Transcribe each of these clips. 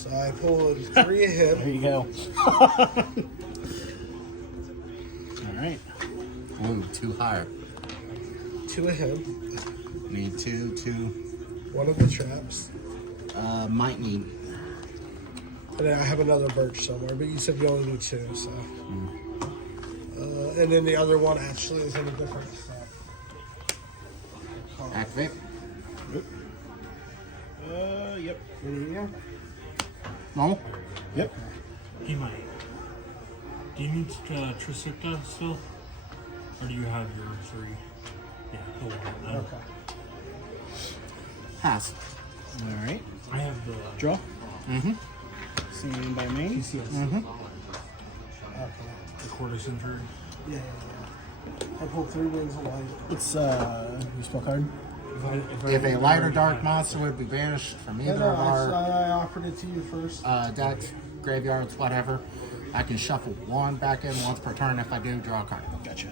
So I pulled 3 of him. There you go. All right. Ooh, 2 higher. 2 of him. Need 2, 2. 1 of the traps. Might need. And then I have another birch somewhere, but you said you only need 2, so. And then the other one actually is in a different set. Activate. Yep. Normal. Yep. He might. Do you need Trisicta still? Or do you have your 3? Yeah, hold on. Okay. Pass. All right. I have the Draw. Mm-hmm. Seen by me. TCS. The quarter century. Yeah. I pulled 3 rings of light. It's you spell card. If a light or dark monster would be banished from either of our I offered it to you first. decks, graveyards, whatever, I can shuffle 1 back in once per turn. If I do, draw a card. Gotcha.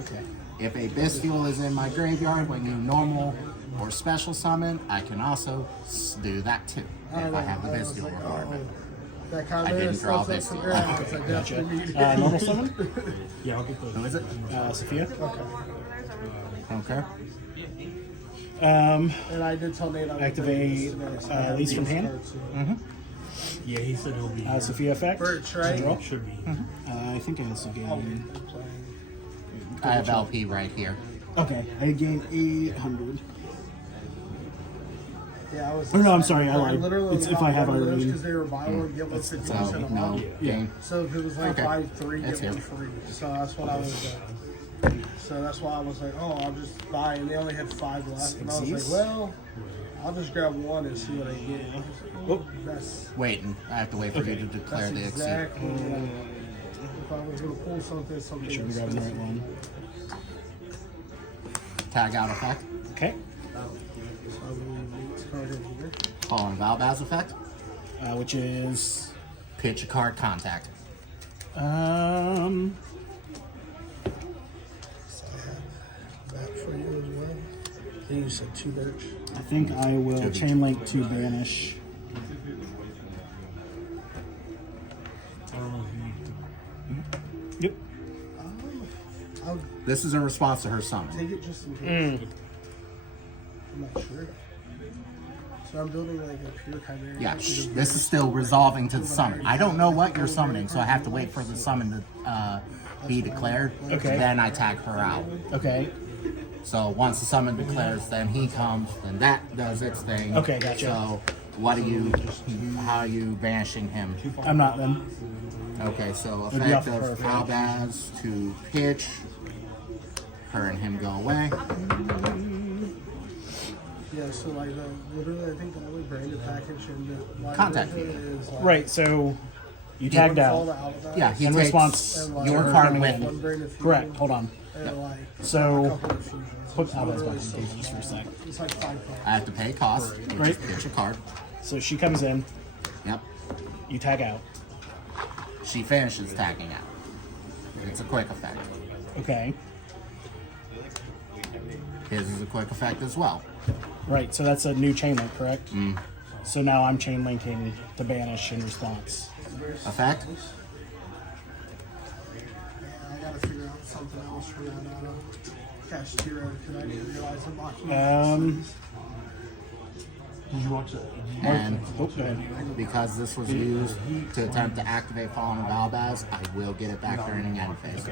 Okay. If a Bestial is in my graveyard when you normal or special summon, I can also do that too. If I have the Bestial requirement. That kind I of didn't draw stuff Bestial. Gotcha. Normal summon. Yeah, I'll get those. Who is it? Sophia. Okay. And I did tell Nate I would Activate bring this today, so least from hand. Yeah, he said he'll be here. Sophia effect. Birch, right? Draw. Should be. I think I also gained. I have LP right here. Okay, I gained 800. Yeah, I was. Oh, no, I'm sorry, I lied. literally It's if I have Irene. because they were buy one get one 50% So, off. no game. So if it was like Okay. buy 3 That's get one here. free. So that's what I was doing. So that's why I was like, oh, I'll just buy, and they only had 5 left, and I was like, well, I'll just grab 1 and see what I get. I was like, oh, that's Waiting. I have to wait for you to declare the exceed. exactly. If I was gonna pull something Make sure we was grab the right one. Tag out effect. Okay. So I believe it's card in here. Call on Valbaz effect. Which is Pitch a card contact. So I have that for you as well. And you said 2 birch. I think I will chain link to banish. I don't know if you need to. Yep. I'll This is in response to her summon. take it just in case. I'm not sure. So I'm building like a pure chimera. Yeah, this is still resolving to the summon. I don't know what you're summoning, so I have to wait for the summon to be declared. Okay. Then I tag her out. Okay. So once the summon declares, then he comes, then that does its thing. Okay, gotcha. So what are you, how are you banishing him? I'm not then. Okay, so Would be effect off of of her Albaz to pitch. Her and him go away. Yeah, so like literally, I think the only branded package in the live Contact version is like Right. So you tagged all the out. Outback Yeah, he In takes response, and, like, your her card coming with in. one branded fusion Correct. Hold on. and like a So couple of fusions. put It's Albaz literally back in so pages for a sec. It's like 5 cards. I have to pay cost. which Right. is Pitch a card. So she comes in. Yep. You tag out. She finishes tagging out. It's a quick effect. Okay. His is a quick effect as well. Right. So that's a new chain link, correct? So now I'm chain linking to banish in response. Effect? Yeah, I gotta figure out something else for that cash hero because I didn't realize I'm locking Did you watch it? And Oh, go ahead. because this was used to attempt to activate Fallen of Albaz, I will get it back during end phase.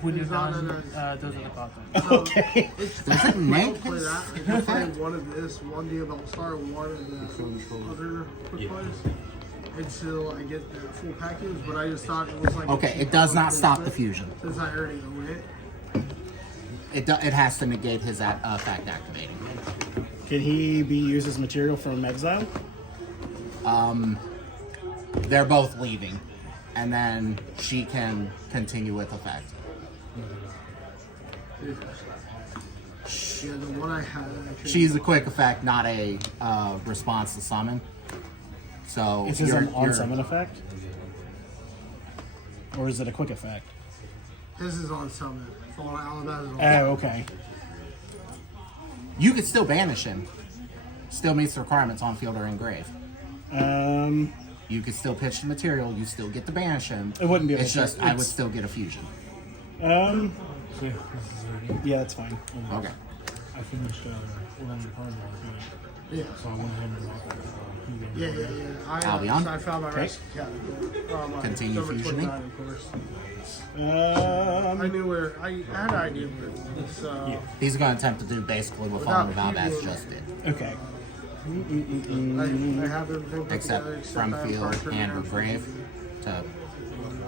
When you're done, those are the contents. Okay. Does it make play his that. I can play one of this, one Diabell Star, one of the other quick plays until I get the full package. But I just thought it was like Okay, it does not stop the fusion. since I already own it. It has to negate his effect activating. Can he be used as material from exile? They're both leaving, and then she can continue with effect. Yeah, the one I had. She's a quick effect, not a response to summon. So Is this you're- an on you're- summon effect? Or is it a quick effect? This is on Summit. Fallen Alabama is on Oh, okay. You could still banish him. Still meets the requirements on field or engrave. You could still pitch the material. You still get the banish him. It wouldn't be. It's just I would it's- still get a fusion. So, this is ready. Yeah, that's fine. Okay. I finished Orlando card last night. Yeah. So I went ahead and knocked it. Yeah. Albion? I found my Okay. rescue category. My Continue number fusioning. 29, of course. I knew where. I had an idea where it was. He's going to attempt to do basically what Fallen Valdez just did. Okay. I have everything put Except together, from I have field Parker and or and grave to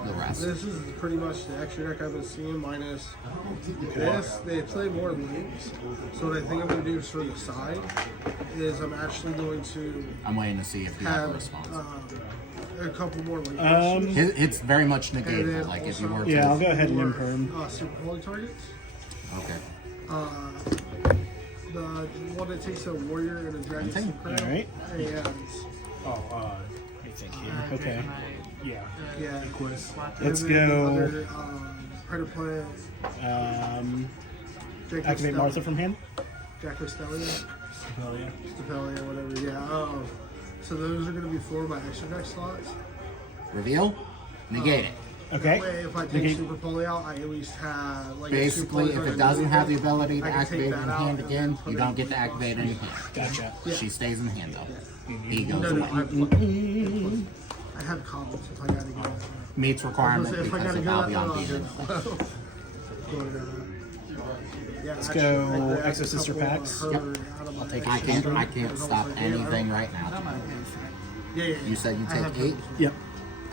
the rest. This is pretty much the extra deck I've been seeing minus this. They play more links. So what I think I'm going to do for the side is I'm actually going to I'm waiting to see if you have a have response. a couple more link It's very much and negatable. then Like if you also were to. Yeah, I'll go ahead and more, imperm. super holy targets. Okay. The one that takes a warrior and a dragon Okay. synchro. All right. And I think here. Okay. yeah. yeah. Let's And then the go. other, Predator Plant, Draco Activate Stel- Martha from hand. Draco Stellia, Hell yeah. Stepelia, whatever. Yeah. So those are going to be 4 of my extra deck slots. Reveal. Negate it. Okay. That way, if I take Negate- Super Poly out, I at least have like. Basically, if it doesn't have the ability to I can take activate that in out hand and again, put you it don't in get to activate in hand. Gotcha. She stays in hand though. He No, goes no, away. I have comments if I gotta go. Meets requirement If I because gotta of go, Albion I'll being do in. Yeah, Let's actually, go I grabbed a Exosister couple packs. of Yep. her out of my take I extra can't stuff. stop anything right now. Yeah. You said you I have take 8. Yep.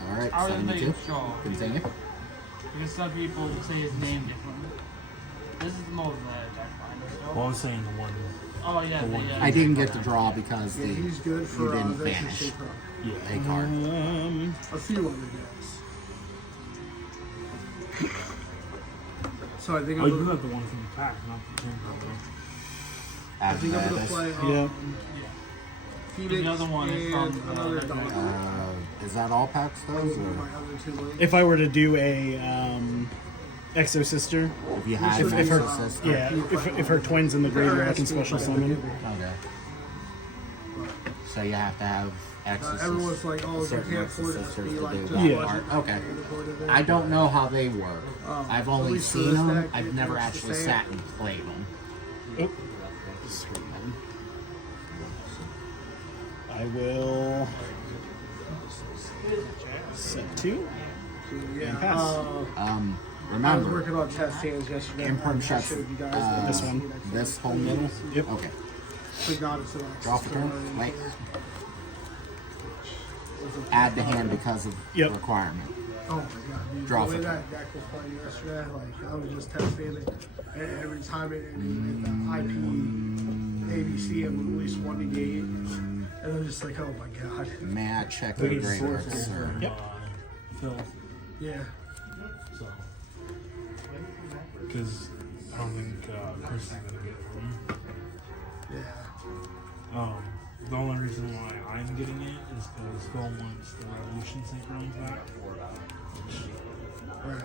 All right, I was 72. making sure. Continue. Because some people say his name differently. This is the most deck finder stuff. Well, I was saying the one. Oh yeah, the one- yeah. I didn't get to draw because Yeah, he's good you for didn't Venture vanish Synchro. Yeah. a card. A few other decks. So I think Oh, I'm you gonna, have the one from the pack, not the team program. I think I'm gonna play Yeah. Phoenix The other one is and from, another the- dog. Is that all packs those? My Or other 2 links. If I were to do a Exosister, if you have If an her- Exorcist? yeah, if her twin's in the graveyard, I can special summon. Okay. So you have to have Exorcist. Everyone's like, oh, you certain can't afford it. Exorcisters Be to like, do just that Yeah. part. watch it. Okay. Recorded it. I don't know how they work. I've at only least for seen this them. deck, I've it never works the actually same. sat and played them. Oh. Screw them. I will set 2 and pass. I was Remember, working on test hands yesterday. imperm I shuts showed you guys This one. this whole middle. Yep. Okay. the goddess of access. Draw for turn. Wait. Add to hand because of Yep. requirement. Oh my god, dude. Draw The way for that deck was playing yesterday, like I was just testing it. And every time it ended with the IP, ABC, and at least 1 negate. And I'm just like, oh my god. May I check the graveyard, Sources sir? from Yep. Phil. Yeah. So. Because I don't think Chris is going to get one. Yeah. The only reason why I'm getting it is because Phil wants the Revolution Synchrons back. Right.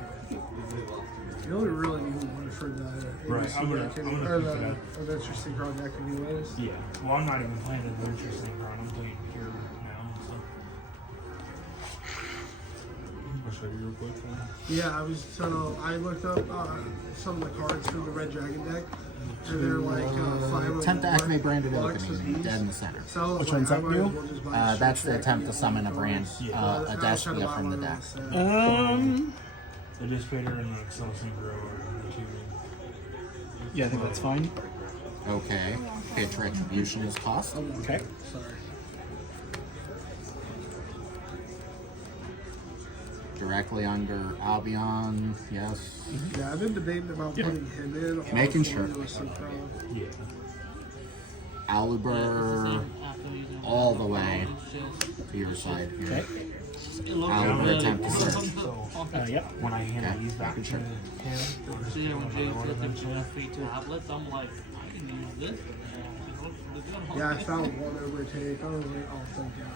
You only really need one for the ABC Right, I'm gonna deck, pick or it the up. Adventure Synchron deck anyways. Yeah. Well, I'm not even playing Adventure Synchron. I'm playing Cure now. So. I'll show you real quick. Yeah, I looked up some of the cards from the Red Dragon deck, and they're like 5 Attempt to activate Branded bucks a Opening, piece. dead in the center. So I was Which like, one's I that might as deal? well just buy That's the shit attempt to check. summon a brand, I a was trying to Despia buy from the one of deck. those, The Dissipator and the Exosister are the two. Yeah, I think that's fine. Okay. Pitch Retribution is cost. Okay. Sorry. Directly under Albion, yes. Yeah, I've been debating about putting him in. on Making the sure. Formula Synchron. Yeah. Aluber all the way to your side here. Okay. Aluber attempt to search. So Yep. when I hand these back to him, So yeah, when Jay said them two free tablets, I'm like, I can use this. Yeah, I found one overtake. I was like, oh, thank God.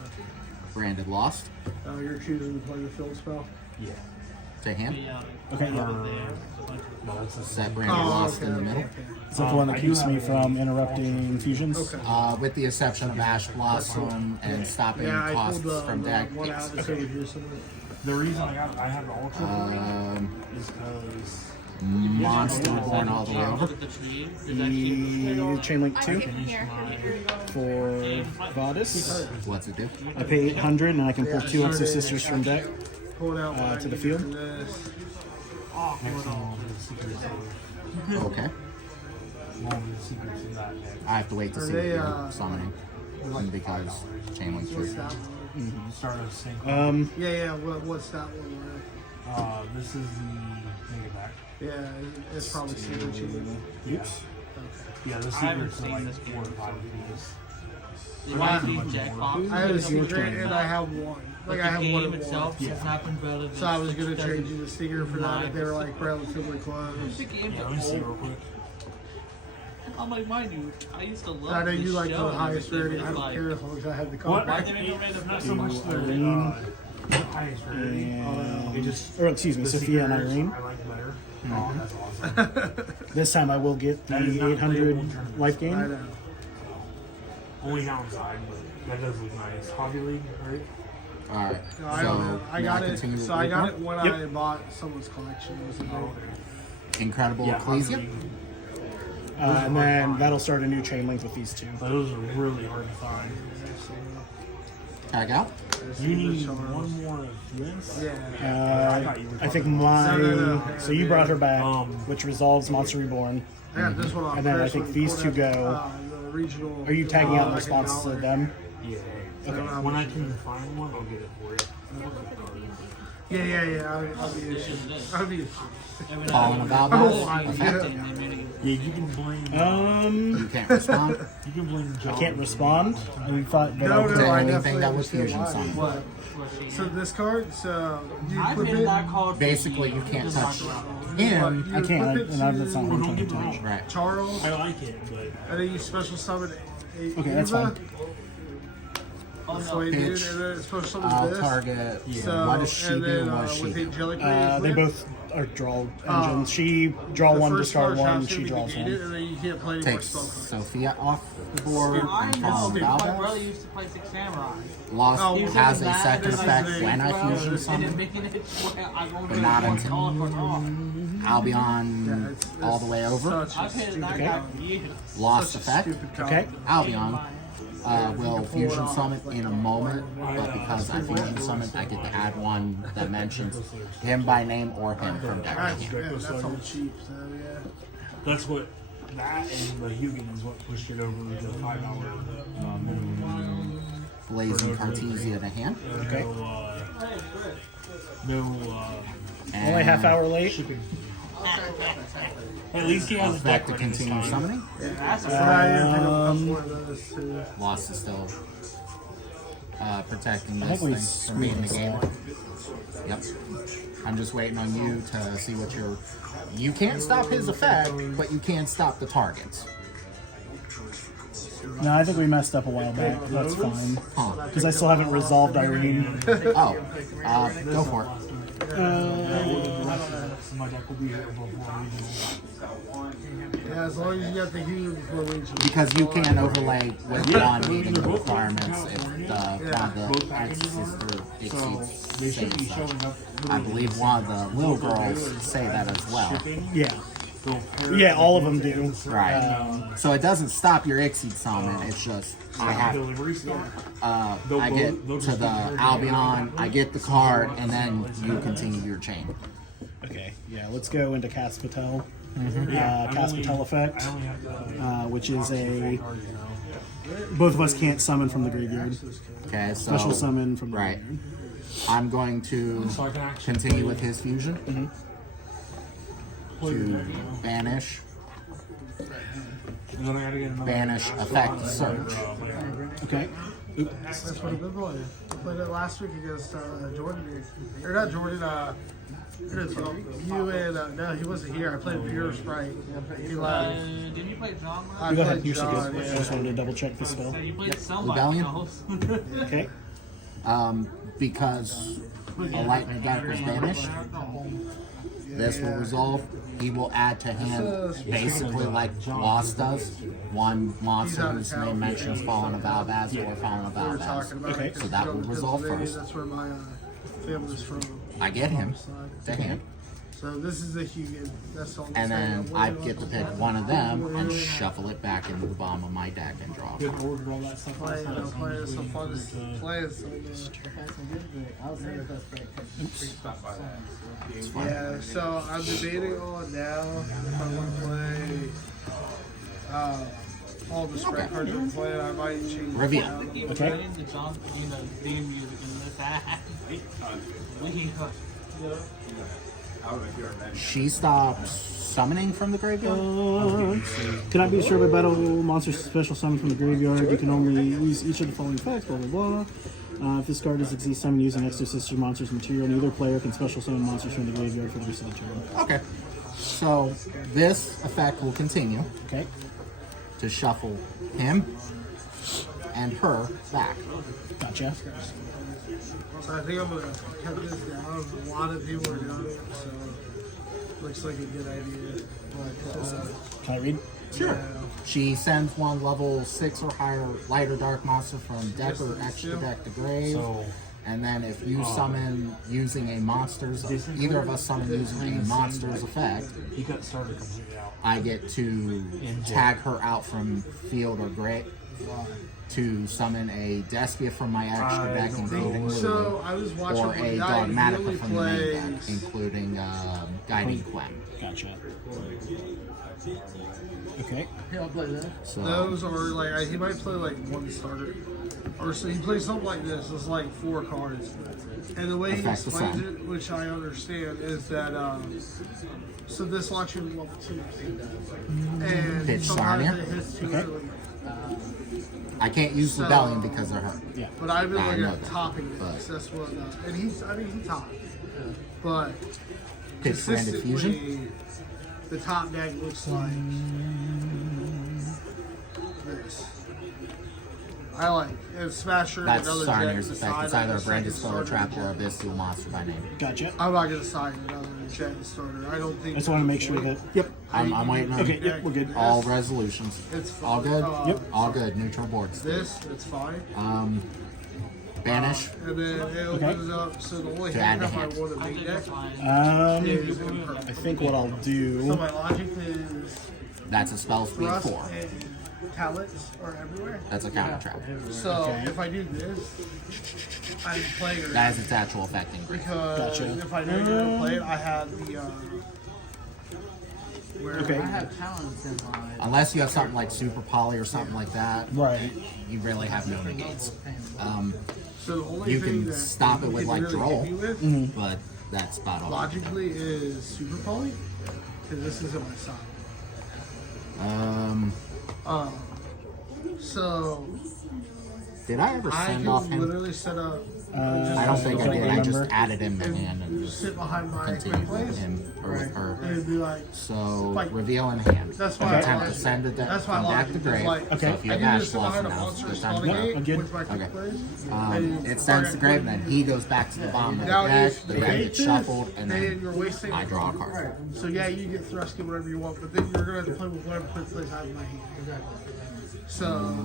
Branded lost. You're choosing to play the field spell. yeah. to hand. Okay, yeah. Set Brandy Lost in the middle. Is that the one that keeps me from interrupting fusions? With the exception of Ash Blossom and stopping Yeah, I costs pulled from deck. one Yes. out that's over here somewhere. The reason I have the ultra is because Monster Born all the way over. Look at the tree. The chain link 2 finish my for Vadis. What's it do? I pay 800 and I can pull 2 Exosisters from deck Pulling out to the field. this. Okay. I have to wait to see what you're summoning because chain link What's 2. that? Start of sync. Yeah. What's that one? This is the Megaback. Yeah, it's probably super cheap. Oops. Yeah, the I haven't secrets are seen like this 4 or 5 pieces. Did you see Jack Box? I have a Your secret turn. and I have one. Like I the have game one of itself one. has not been relevant. So I was gonna because trade you the sticker for that if they were like relatively close. The game's Yeah, let me see real old. quick. I'm like, mind you, I used to love I know this you like show the and highest everything, rating. but I it's don't like, care as long as I have the What? card. Why they make no random Not so much the Irene. highest rarity. It just Or excuse me, the Sophia and secrets Irene. I like better. Oh, that's awesome. This time I will get the That is not 800 playable in life I gain. know. Only downside, but that does look nice. Hobby League, right? Alright. No, I don't know. I may got it. continue with So I your got card? it when Yep. I bought someone's collection. It was a Oh, big- Incredible yeah, Hobby Ecclesia. League. And then that'll start a new chain link with these 2. Those are really hard to find. Tag out. You need one more of this? Yeah. I think my. No. So you brought her back, Um, which resolves Monster Reborn. I got this one on And then I first think when these pulled two out, go. the regional. Are you tagging out in like response to $1. them? Yeah. Okay. When I can find one, I'll get it for you. Yeah. I'll be. Calling about Oh, that. I Effect. Yeah, you can blame. You can't respond You can blame John. I can't respond. I thought that No, I to no, I anything definitely that was understand fusion why. summon. what? So this card, so you I've equip been it. that called. Basically, you can't touch You him. I can't, equip it and that's not what I'm to trying to do. Right. Charles, I like it, but and then you special summon Okay, that's fine. Oh That's no. what you did, Pitch. and then it's special summon I'll this. target. So, What does she and do? then, What does she with do? angelic They rage, both are draw engines. She draw the one, first discard card one, has to she be draws negated, one. and then you can't play any more Takes spell cards. Sophia off the board I and know, calling because my about brother that. used to play Six Samurai. Lost Oh, has a that, second and then effect like when I the- fusion And then summon. making it where I go But not to one until- call for off. Albion It's all the way over. Such I a paid stupid that Okay. guy card. for years. Lost Such a effect. stupid card. Okay. Albion will pull it fusion off, summon like, in a moment, but because I fusion summon, I get to add one that mentions him by name or him from deck. That's, yeah, that's all cheap, so yeah. that's what that and the Hugin is what pushed it over the $5 minimum. Blazing Cartesia to hand. Okay. No Only a half hour late. shipping. At least he has a Effect deck to ready this continue time. summoning. That's a I didn't pick up a couple more of those too. Lost is still protecting I this think we thing from being screwed negated. Yep. I'm just waiting on you to see what your. You can't stop his effect, but you can stop the targets. No, I think we messed up a while back. That's fine. Huh. Because I still haven't resolved Irene. Oh, go for it. So my deck will be here before regional. Yeah, as long as you got the huge before regional. Because you can overlay with non-meeting requirements if one of the Exosister They exceeds should be such. showing up. I believe one of the little girls say that as well. Shipping. Yeah. They'll pair Yeah, all of them do. Right. So it doesn't stop your Exceed summon, it's just I have delivery stuff. I get to the Albion, I get the card, and then you continue your chain. Okay, yeah, let's go into Cast Patel. Yeah, Cast Patel effect, I only have to. which is a. Both of us can't summon from the graveyard. Okay, so Special summon from the right. graveyard. I'm going to So I can actually continue with his fusion play to the banish, and then I gotta get another. banish, effect, search. Okay. Oop. That's what a good boy. I played it last week against Jordan. Or not Jordan, who did it? You and, no, he wasn't here. I played Pure Sprite. He left. Didn't you play John? I You go ahead. played You should John, go. I yeah. just wanted to double check the spell. You played somebody Rebellion? else. Okay. Because a lightning attack was banished. This will resolve. He will add to hand, basically like Lost does, one monster whose name mentions Fallen of Valvaz or Fallen of We were talking Valvaz. about Okay. it, So that will because resolve Vegas, first. That's where my family's from. I get him to hand. So this is a Hugan. That's all. And then I get to pick one of them and shuffle it back into the bottom of my deck and draw a Good card. order all that stuff. Playing, playing some fun. Playing some. It's fine. Yeah, so I'm debating on now if I want to play all the spread cards I'm playing. I might change Reveal. it out. Okay. Putting the John, theme music in this act. She stops summoning from the graveyard. Cannot be destroyed by battle monsters special summon from the graveyard. You can only use each of the following effects, blah blah blah. If this card is Exosister summon using Exosister monsters material, neither player can special summon monsters from the graveyard for the rest of the turn. Okay. So this effect will continue Okay. to shuffle him and her back. Gotcha. So I think I'm gonna cut this down. A lot of people are doing it, so looks like a good idea. But, Can I read? Sure. She sends one level 6 or higher light or dark monster from deck or extra deck to grave. So, And then if you summon using a monster's, either of us summon using a monster's effect, he got started completely out. I get to tag her out from field or grave to summon a Despia from my extra deck, including so Lulu, I was watching or one a guy. He Dogmatica only from the main deck, plays. including Guiding Quem. Gotcha. Okay. So Those are like he might play like one starter, or so he plays something like this. It's like 4 cards, and the way he Affect the explains sun. it, which I understand, is that so this locks you in level 2, and Pitch sometimes Sarnia. it hits too Okay. early. I can't use So- Rebellion because of her. Yeah. But I've been I looking know at that, topping but- this. That's what, and he topped, but Pitch Branded Fusion. consistently, the top deck looks like this. I like and Smasher. That's another deck Sarnier's effect. beside It's that, either a the branded second spell or starter trap or a deck. bestial monster by name. Gotcha. I'm not gonna sign another jet starter. I don't think. I just want to make sure that. Yep. I'm waiting on Okay. Yep. We're good. all resolutions. It's fine. All good? Yep. All good. Neutral boards. This, it's fine. Banish. And then it opens up. So the only To add to handicap I hand. want to make deck is imperfect. I think what I'll So do. my logic is That's a spell speed thrust 4. and talents are everywhere. That's a counter trap. So Okay. if I do this, I'm playing her. That is its actual effect in green. Because Gotcha. if I know you're gonna play it, I have the where Okay. I have talents in my. Unless you have something like Super Poly or something like that, Right. you really have no negates. So the only You thing can that stop it with like really draw, hit me with, but that's about all. logically is Super Poly, because this isn't my side. So Did I ever I send off can him? literally set up. I don't think I don't did. I just remember. added him to hand and sit behind my quick continued with plays him or with her. and be like, So Like- reveal in hand. That's why I Attempt to like- send it that's why I from like back it, to because, grave. like, Okay. So if you I have can Ash just sit Fluff behind a now, monster it's spawn time to go. gate I'm good. with my quick Okay. plays. It sends to grave, and then he goes back to the bottom of the Now deck. if The you deck hate gets this, shuffled, and then then you're wasting. I draw a card. So yeah, you get thrust, get whatever you want, but then you're gonna have to play with whatever quick plays I have in my hand. So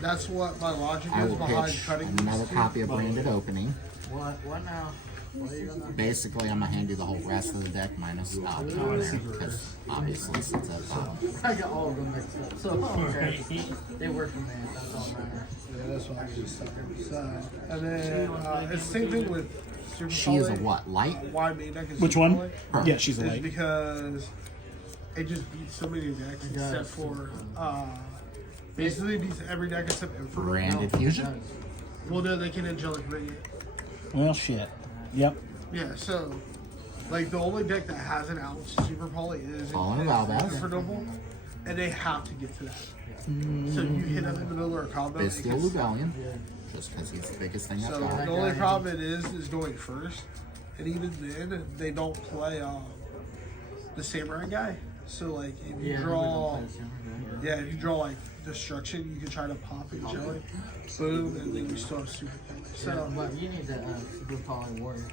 that's what my logic I is will behind pitch cutting another these two. copy of Branded Opening. What now? What are you gonna? Basically, I'm gonna hand you the whole rest of the deck minus Albion on there, because obviously since that's bottom. I got all of them mixed up. So okay. They work for me. That's all that matters. Yeah, that's why I just stuck it. So, and then it's the same thing with Super She is a Poly. what? Light? Why main deck is Which Super one? Poly Yeah, she's a is light. because it just beats so many decks except for basically beats every deck except Infernal. Branded Fusion? Well, no, they can angelic ring it. Well, shit. Yep. Yeah, so like the only deck that has an out Super Poly is Fallen of Valvaz. Infernal, and they have to get to that. So you hit them in the middle of a combo. it Bestial gets- Rebellion. Just because he's the biggest thing I've So got. the only problem it is going first, and even then they don't play the samurai guy. So like if you Yeah, draw, we don't play Silver, yeah, if you draw like destruction, you can try to pop it, jelly, boom, and then you still have super penny. yeah. So But you need the super poly warrior.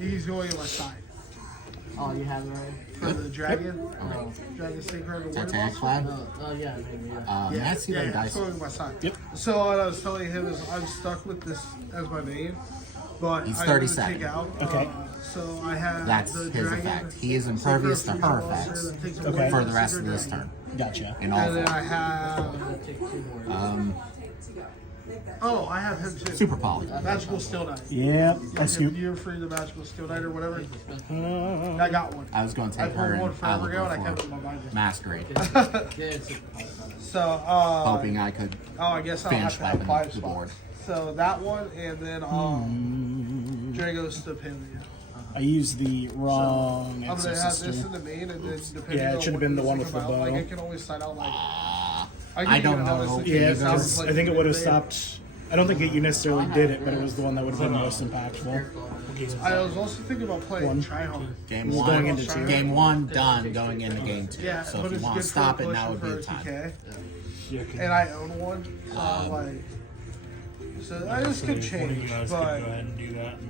he's going on my side Oh, you have it already? for the dragon. Oh, Dragon Synchro and the That's Warrior attack flag. yeah, maybe, yeah. That's Yeah, even yeah, dice. it's going on my side. Yep. So what I was telling him is I'm stuck with this as my main, but He's I wanted to 37. take out. Okay. So I have That's the his dragon, effect. He is impervious to Synchro her Fusion effects Monster that takes Okay. away for the the rest of Synchro this Dragon. turn. Gotcha. In all And then four. I have. Take 2 more. Oh, I have him too. Super poly. Magical Steel Knight. Yep. Like I if scoop. you're free the Magical Steel Knight or whatever. Uh, I got one. I was going to I take her pulled one and I forever would ago and I go kept it in for my binder. Masquerade, Yeah, it's super poly. So, hoping I could oh, I guess I'll finish have to have wiping 5 the board. spots. So that one, and then Drago Stipendia. I used the wrong I'm gonna have this in Exosister. the main, and then depending Yeah, it on should have what been the these one come with the out, bow. Like I can always sign out like. I don't know. Yeah, Because- because I think it would have stopped. I don't think that you necessarily did it, but it was the one that would have been the most impactful. I was also thinking about playing One. Tryhard. Game This is one, going into two. game one done, going into game two. Yeah, So but if you it's want good to stop for it, now would be pushing the for time. TK. Yeah, And I own one, so I'm like, so that just could One of you change, guys could but go ahead and do that. And